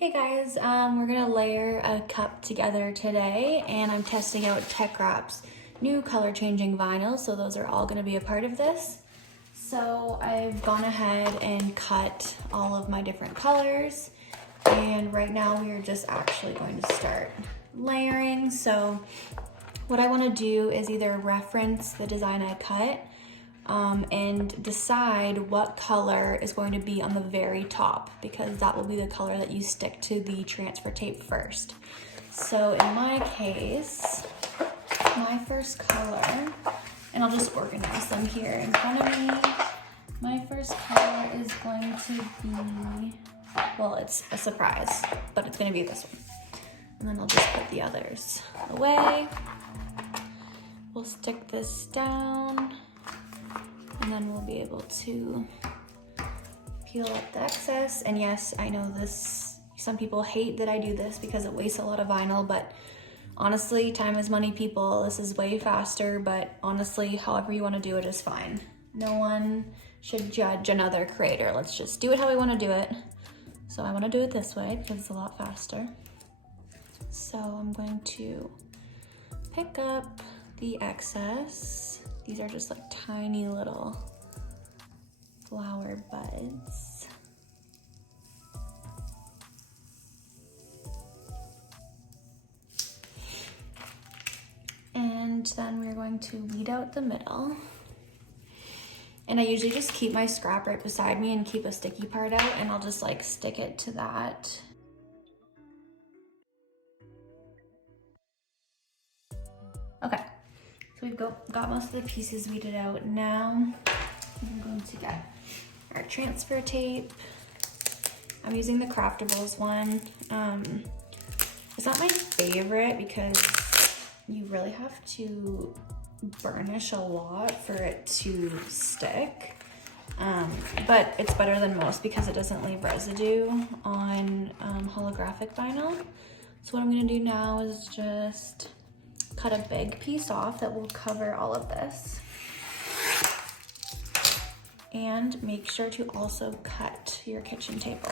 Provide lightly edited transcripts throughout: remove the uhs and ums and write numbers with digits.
Hey guys, we're gonna layer a cup together today, and I'm testing out TeckWrap's new color changing vinyl, so those are all gonna be a part of this. So I've gone ahead and cut all of my different colors, and right now we are just actually going to start layering. So what I wanna do is either reference the design I cut and decide what color is going to be on the very top, because that will be the color that you stick to the transfer tape first. So in my case, my first color, and I'll just organize them here in front of me. My first color is going to be, well, it's a surprise, but it's going to be this one. And then I'll just put the others away. We'll stick this down, and then we'll be able to peel up the excess. And yes, I know this, some people hate that I do this because it wastes a lot of vinyl, but honestly, time is money, people. This is way faster, but honestly, however you want to do it is fine. No one should judge another creator. Let's just do it how we want to do it. So I want to do it this way because it's a lot faster. So I'm going to pick up the excess. These are just like tiny little flower buds. And then we're going to weed out the middle. And I usually just keep my scrap right beside me and keep a sticky part out, and I'll just like stick it to that. Okay. So we've got most of the pieces weeded out. Now I'm going to get our transfer tape. I'm using the Craftables one. It's not my favorite because you really have to burnish a lot for it to stick. But it's better than most because it doesn't leave residue on holographic vinyl. So what I'm gonna do now is just cut a big piece off that will cover all of this. And make sure to also cut your kitchen table.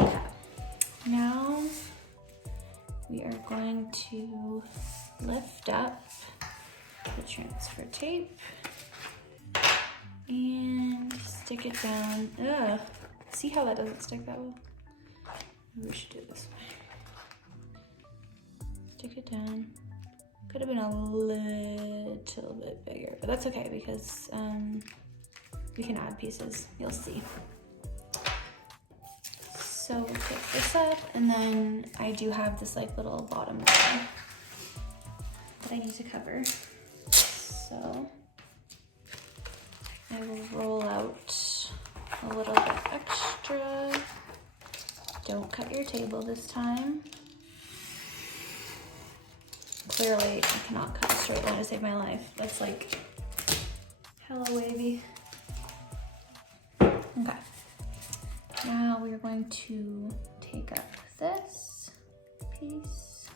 Okay. Now we are going to lift up the transfer tape and stick it down. Ugh. See how that doesn't stick that well? Maybe we should do it this way. Stick it down. Could have been a little bit bigger, but that's okay because we can add pieces. You'll see. So we'll pick this up, and then I do have this like little bottom layer that I need to cover. So I will roll out a little bit extra. Don't cut your table this time. Clearly, I cannot cut a straight line to save my life. That's like hella wavy. Okay. Now we are going to take up this piece.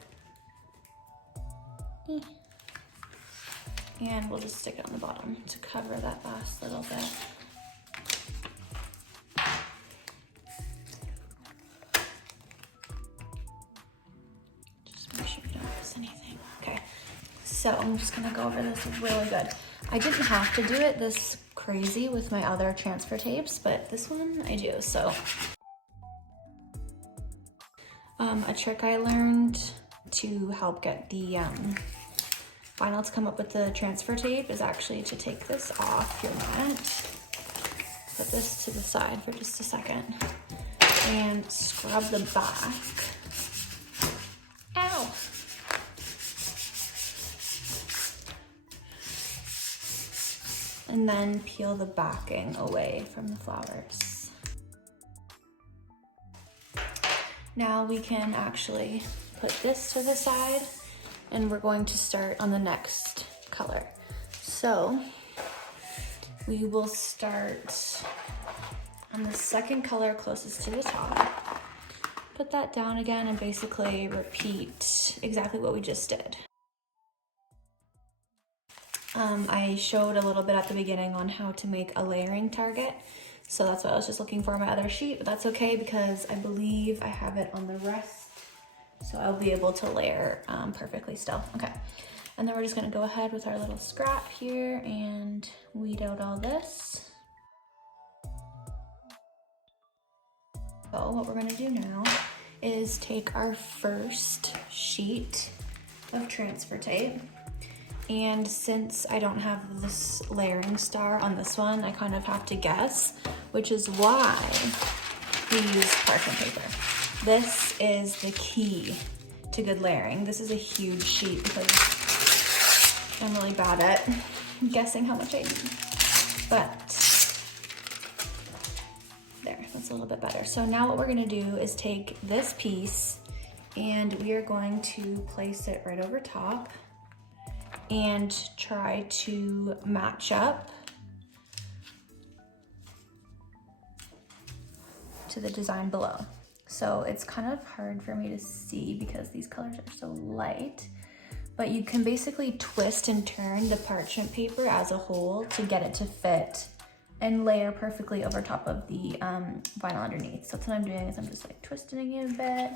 And we'll just stick it on the bottom to cover that last little bit. Anything. Okay, so I'm just gonna go over this really good. I didn't have to do it this crazy with my other transfer tapes, but this one I do. So a trick I learned to help get the vinyl to come up with the transfer tape is actually to take this off your mat, put this to the side for just a second, and scrub the back. Ow! And then peel the backing away from the flowers. Now we can actually put this to the side, and we're going to start on the next color. So we will start on the second color closest to the top. Put that down again and basically repeat exactly what we just did. I showed a little bit at the beginning on how to make a layering target. So that's what I was just looking for on my other sheet, but that's okay because I believe I have it on the rest. So I'll be able to layer perfectly still. Okay, and then we're just gonna go ahead with our little scrap here and weed out all this. So what we're gonna do now is take our first sheet of transfer tape, and since I don't have this layering star on this one, I kind of have to guess, which is why we use parchment paper. This is the key to good layering. This is a huge sheet because I'm really bad at guessing how much I need, but there, that's a little bit better. So now what we're gonna do is take this piece and we are going to place it right over top and try to match up to the design below. So it's kind of hard for me to see because these colors are so light, but you can basically twist and turn the parchment paper as a whole to get it to fit and layer perfectly over top of the vinyl underneath. So that's what I'm doing, is I'm just like twisting it a bit.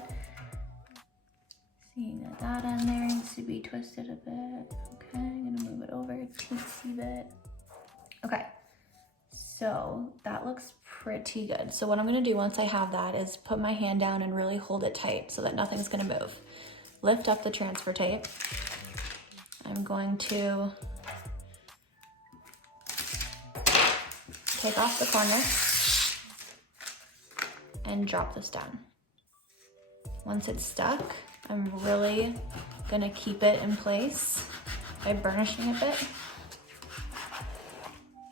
Seeing that that on there needs to be twisted a bit. Okay, I'm gonna move it over a teensy bit. Okay, so that looks pretty good. So what I'm gonna do once I have that is put my hand down and really hold it tight so that nothing's gonna move. Lift up the transfer tape. I'm going to take off the corner and drop this down. Once it's stuck, I'm really gonna keep it in place by burnishing a bit.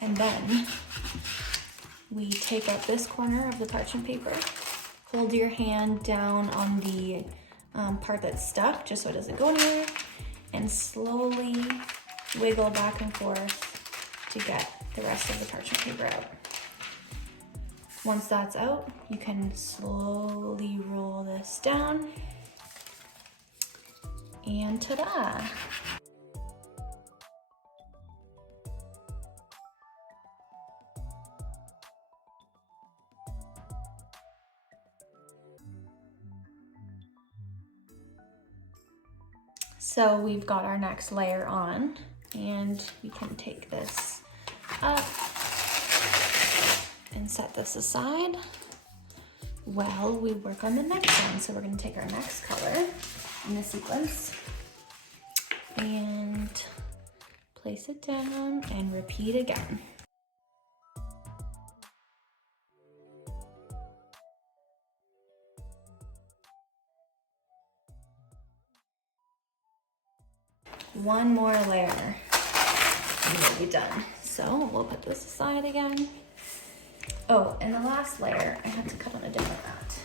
And then we take up this corner of the parchment paper, hold your hand down on the part that's stuck just so it doesn't go anywhere, and slowly wiggle back and forth to get the rest of the parchment paper out. Once that's out, you can slowly roll this down, and ta-da! So we've got our next layer on, and we can take this up and set this aside while we work on the next one. So we're gonna take our next color in the sequence and place it down and repeat again. One more layer and we'll be done. So we'll put this aside again. Oh, and the last layer, I had to cut on a different mat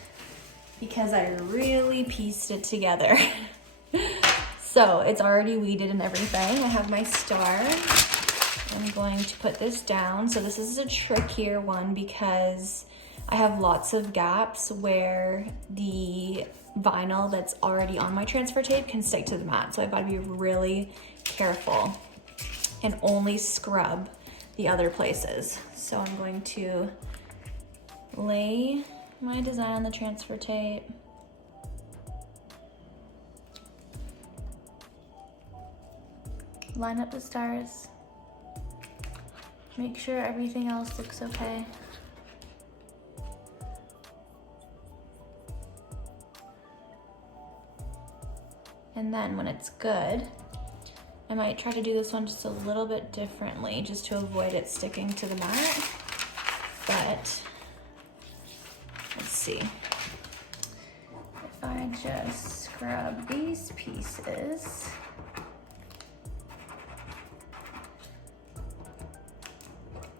because I really pieced it together. So it's already weeded and everything. I have my star. I'm going to put this down. So this is a trickier one because I have lots of gaps where the vinyl that's already on my transfer tape can stick to the mat. So I've got to be really careful and only scrub the other places. So I'm going to lay my design on the transfer tape. Line up the stars. Make sure everything else looks okay. And then when it's good, I might try to do this one just a little bit differently just to avoid it sticking to the mat. But let's see. If I just scrub these pieces,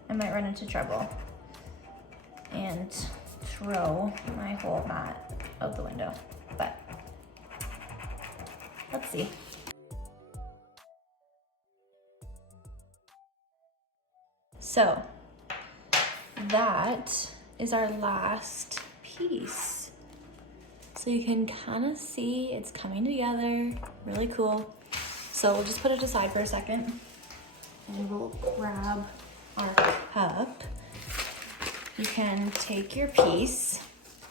I might run into trouble and throw my whole mat out the window, but let's see. So that is our last piece. So you can kind of see it's coming together, really cool. So we'll just put it aside for a second. And we'll grab our cup. You can take your piece,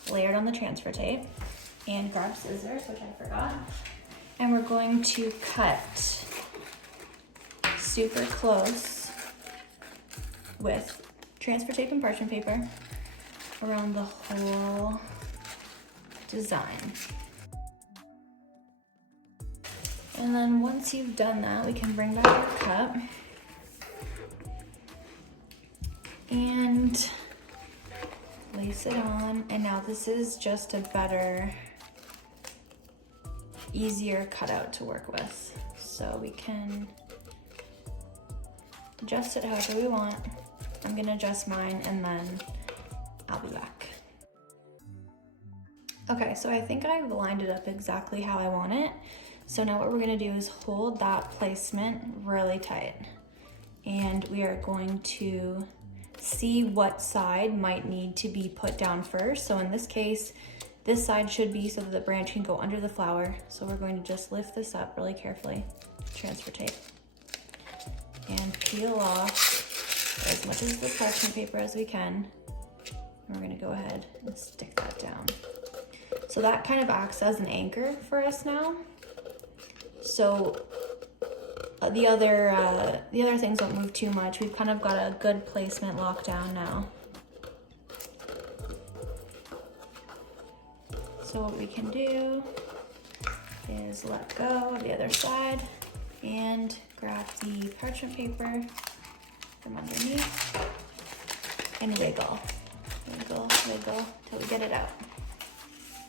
layer it on the transfer tape, and grab scissors, which I forgot. And we're going to cut super close with transfer tape and parchment paper around the whole design. And then once you've done that, we can bring back our cup and lace it on. And now this is just a better, easier cutout to work with. So we can adjust it however we want. I'm gonna adjust mine and then I'll be back. Okay, so I think I've lined it up exactly how I want it. So now what we're gonna do is hold that placement really tight. And we are going to see what side might need to be put down first. So in this case, this side should be so that the branch can go under the flower. So we're going to just lift this up really carefully, transfer tape, and peel off as much of the parchment paper as we can. And we're gonna go ahead and stick that down. So that kind of acts as an anchor for us now. So the other things won't move too much. We've kind of got a good placement locked down now. So what we can do is let go of the other side and grab the parchment paper from underneath and wiggle, wiggle, wiggle till we get it out.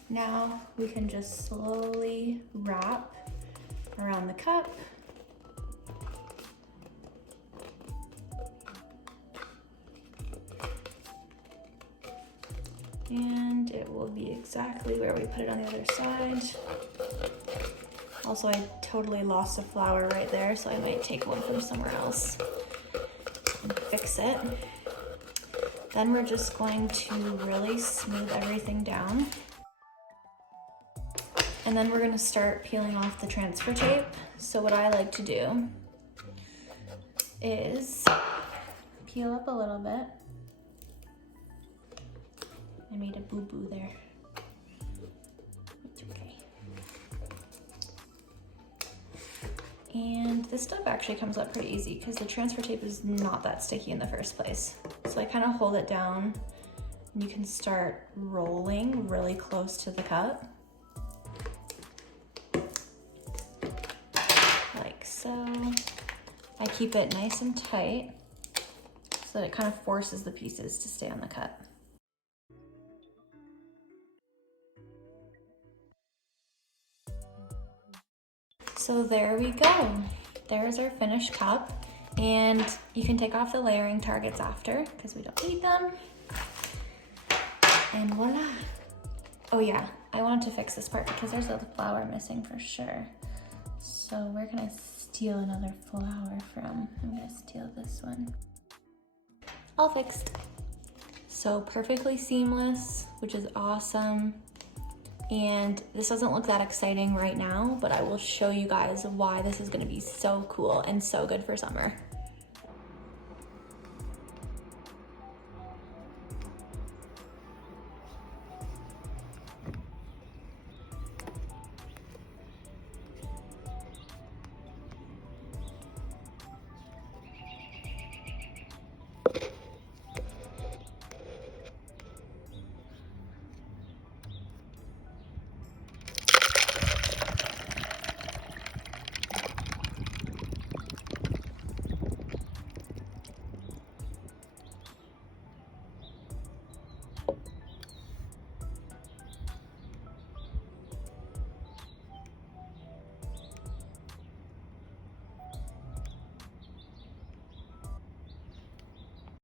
Now we can just slowly wrap around the cup. And it will be exactly where we put it on the other side. Also, I totally lost a flower right there, so I might take one from somewhere else and fix it. Then we're just going to really smooth everything down. And then we're gonna start peeling off the transfer tape. So what I like to do is peel up a little bit. I made a boo-boo there. It's okay. And this stuff actually comes up pretty easy because the transfer tape is not that sticky in the first place. So I kind of hold it down and you can start rolling really close to the cup. Like so. I keep it nice and tight so that it kind of forces the pieces to stay on the cup. So there we go. There's our finished cup. And you can take off the layering targets after because we don't need them. And voila. Oh yeah, I wanted to fix this part because there's a flower missing for sure. So where can I steal another flower from? I'm gonna steal this one. All fixed. So perfectly seamless, which is awesome. And this doesn't look that exciting right now, but I will show you guys why this is gonna be so cool and so good for summer.